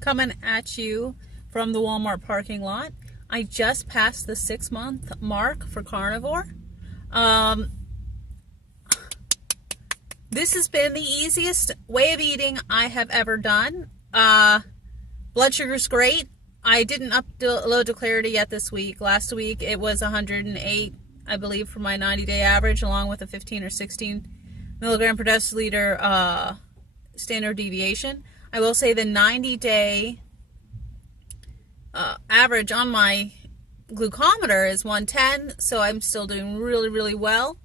coming at you from the Walmart parking lot. I just passed the 6-month mark for carnivore. This has been the easiest way of eating I have ever done. Blood sugar's great. I didn't upload to clarity yet this week. Last week it was 108, I believe, for my 90-day average, along with a 15 or 16 milligram per deciliter standard deviation. I will say the 90-day average on my glucometer is 110, so I'm still doing really, really well.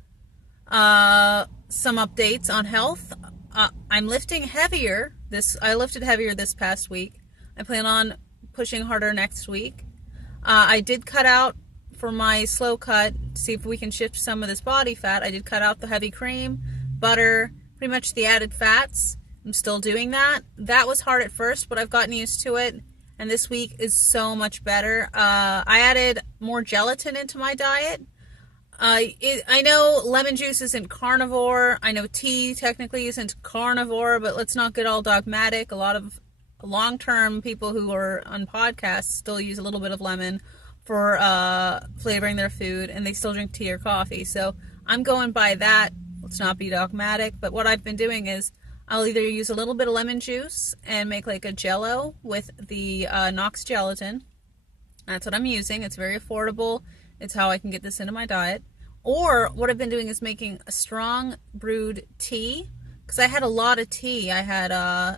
Some updates on health. I'm lifting heavier. I lifted heavier this past week. I plan on pushing harder next week. I did cut out for my slow cut to see if we can shift some of this body fat. I did cut out the heavy cream, butter, pretty much the added fats. I'm still doing that. That was hard at first, but I've gotten used to it, and this week is so much better. I added more gelatin into my diet. I know lemon juice isn't carnivore. I know tea technically isn't carnivore, but let's not get all dogmatic. A lot of long-term people who are on podcasts still use a little bit of lemon for flavoring their food, and they still drink tea or coffee. So I'm going by that. Let's not be dogmatic. But what I've been doing is I'll either use a little bit of lemon juice and make like a jello with the Knox gelatin. That's what I'm using. It's very affordable. It's how I can get this into my diet. Or what I've been doing is making a strong brewed tea, because I had a lot of tea. I had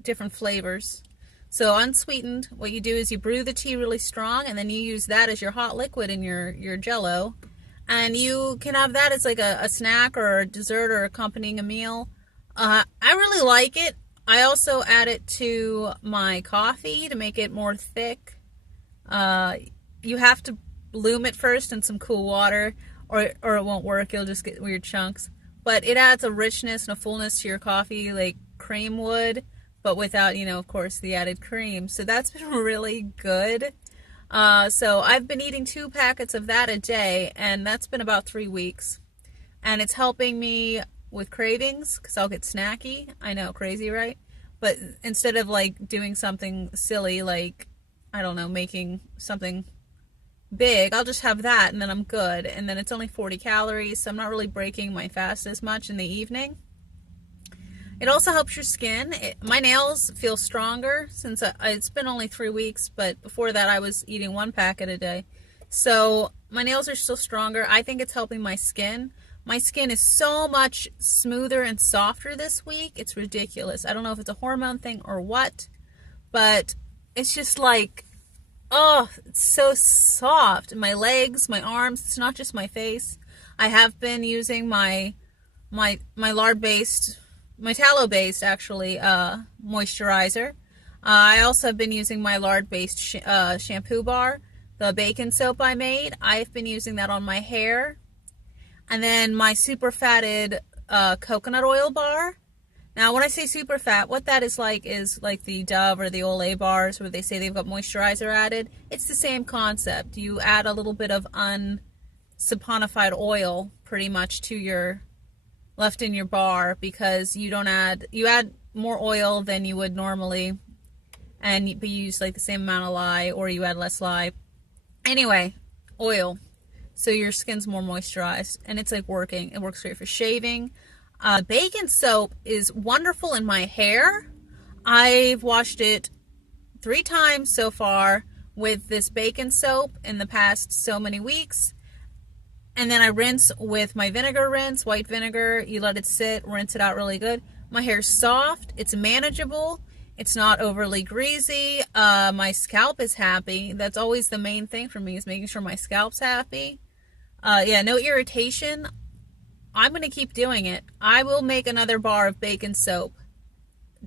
different flavors. So unsweetened, what you do is you brew the tea really strong, and then you use that as your hot liquid in your jello. And you can have that as like a snack or a dessert or accompanying a meal. I really like it. I also add it to my coffee to make it more thick. You have to bloom it first in some cool water, or it won't work. You'll just get weird chunks. But it adds a richness and a fullness to your coffee like cream would, but without, of course, the added cream. So that's been really good. So I've been eating 2 packets of that a day, and that's been about 3 weeks. And it's helping me with cravings, because I'll get snacky. I know, crazy, right? But instead of like doing something silly, like, I don't know, making something big, I'll just have that and then I'm good. And then it's only 40 calories, so I'm not really breaking my fast as much in the evening. It also helps your skin. My nails feel stronger since it's been only 3 weeks, but before that I was eating 1 packet a day. So my nails are still stronger. I think it's helping my skin. My skin is so much smoother and softer this week. It's ridiculous. I don't know if it's a hormone thing or what, but it's just like, oh, it's so soft. My legs, my arms, it's not just my face. I have been using my lard-based, my tallow-based, actually, moisturizer. I also have been using my lard-based shampoo bar, the bacon soap I made. I've been using that on my hair. And then my super fatted coconut oil bar. Now, when I say super fat, what that is like the Dove or the Olay bars where they say they've got moisturizer added. It's the same concept. You add a little bit of unsaponified oil pretty much to your left in your bar, because you add more oil than you would normally, but you use like the same amount of lye, or you add less lye. Anyway, oil. So your skin's more moisturized, and it's like working. It works great for shaving. Bacon soap is wonderful in my hair. I've washed it 3 times so far with this bacon soap in the past so many weeks. And then I rinse with my vinegar rinse, white vinegar. You let it sit, rinse it out really good. My hair's soft. It's manageable. It's not overly greasy. My scalp is happy. That's always the main thing for me, is making sure my scalp's happy. Yeah, no irritation. I'm going to keep doing it. I will make another bar of bacon soap.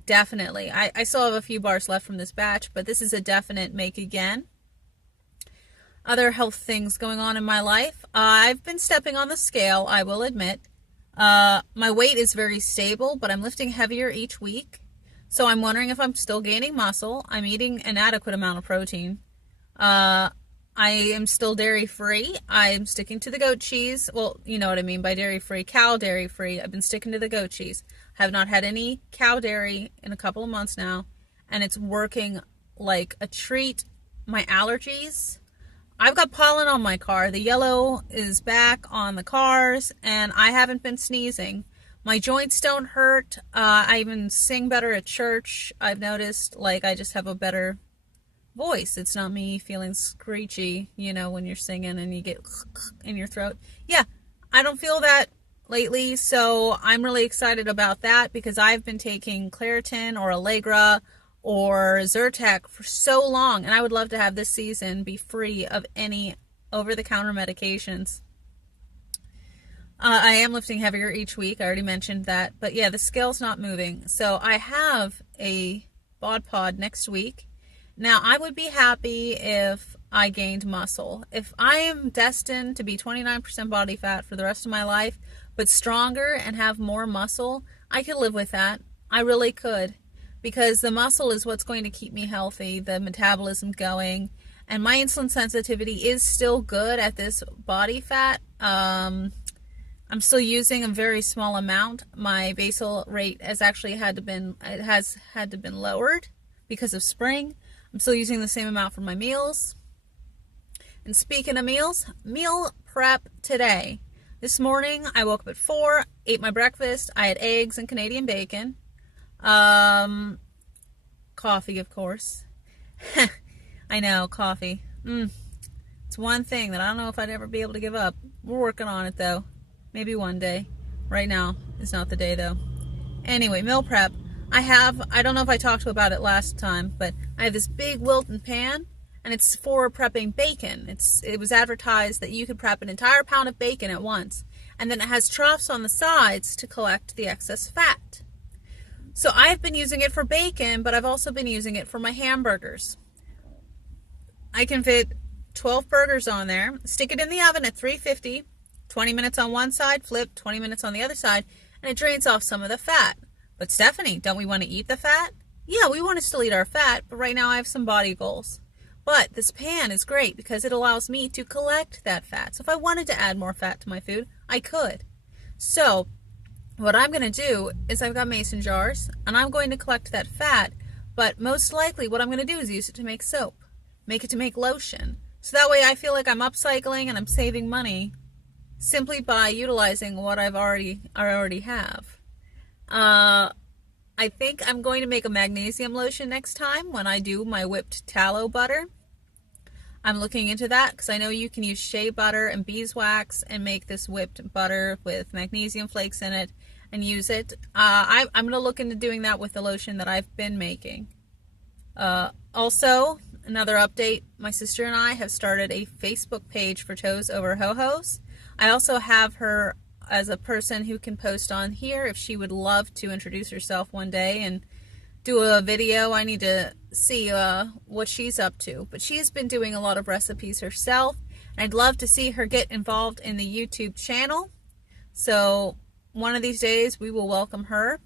Definitely. I still have a few bars left from this batch, but this is a definite make again. Other health things going on in my life. I've been stepping on the scale, I will admit. My weight is very stable, but I'm lifting heavier each week. So I'm wondering if I'm still gaining muscle. I'm eating an adequate amount of protein. I am still dairy-free. I'm sticking to the goat cheese. Well, you know what I mean by dairy-free. Cow dairy-free. I've been sticking to the goat cheese. I have not had any cow dairy in a couple of months now. and it's working like a treat. My allergies, I've got pollen on my car. The yellow is back on the cars, and I haven't been sneezing. My joints don't hurt. I even sing better at church. I've noticed, like, I just have a better voice. It's not me feeling screechy, you know, when you're singing and you get in your throat. Yeah, I don't feel that lately, so I'm really excited about that because I've been taking Claritin or Allegra or Zyrtec for so long, and I would love to have this season be free of any over-the-counter medications. I am lifting heavier each week. I already mentioned that. But yeah, the scale's not moving. So I have a bod pod next week. Now, I would be happy if I gained muscle. If I am destined to be 29% body fat for the rest of my life, but stronger and have more muscle, I could live with that. I really could. Because the muscle is what's going to keep me healthy, the metabolism going. And my insulin sensitivity is still good at this body fat. I'm still using a very small amount. My basal rate has actually had to been lowered because of spring. I'm still using the same amount for my meals. And speaking of meals, meal prep today. This morning I woke up at 4, ate my breakfast. I had eggs and Canadian bacon. Coffee, of course. I know, coffee. It's one thing that I don't know if I'd ever be able to give up. We're working on it though. Maybe one day. Right now is not the day though. Anyway, meal prep. I don't know if I talked to you about it last time, but I have this big Wilton pan, and it's for prepping bacon. It was advertised that you could prep an entire pound of bacon at once, and then it has troughs on the sides to collect the excess fat. So I've been using it for bacon, but I've also been using it for my hamburgers. I can fit 12 burgers on there, stick it in the oven at 350, 20 minutes on one side, flip, 20 minutes on the other side, and it drains off some of the fat. But Stephanie, don't we want to eat the fat? Yeah, we want to still eat our fat, but right now I have some body goals. But this pan is great because it allows me to collect that fat. So if I wanted to add more fat to my food, I could. So what I'm going to do is I've got mason jars, and I'm going to collect that fat, but most likely what I'm going to do is use it to make soap, make it to make lotion. So that way I feel like I'm upcycling and I'm saving money simply by utilizing what I already have. I think I'm going to make a magnesium lotion next time when I do my whipped tallow butter. I'm looking into that because I know you can use shea butter and beeswax and make this whipped butter with magnesium flakes in it and use it. I'm going to look into doing that with the lotion that I've been making. Also, another update, my sister and I have started a Facebook page for Toes Over Ho-Hos. I also have her as a person who can post on here if she would love to introduce herself one day and do a video. I need to see what she's up to. But she has been doing a lot of recipes herself. And I'd love to see her get involved in the YouTube channel. So one of these days we will welcome her.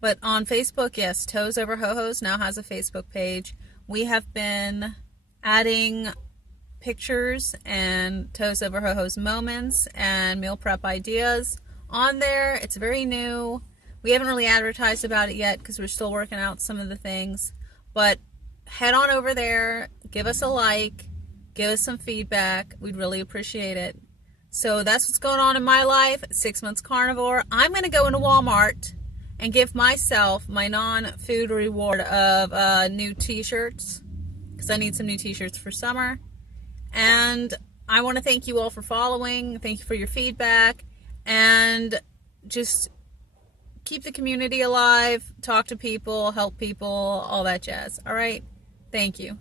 But on Facebook, yes, Toes Over Ho-Hos now has a Facebook page. We have been adding pictures and Toes Over Ho-Hos moments and meal prep ideas on there. It's very new. We haven't really advertised about it yet because we're still working out some of the things. But head on over there, give us a like, give us some feedback. We'd really appreciate it. So that's what's going on in my life. 6 Months Carnivore. I'm going to go into Walmart and give myself my non-food reward of new t-shirts because I need some new t-shirts for summer. And I want to thank you all for following. Thank you for your feedback. And just keep the community alive, talk to people, help people, all that jazz. All right? Thank you.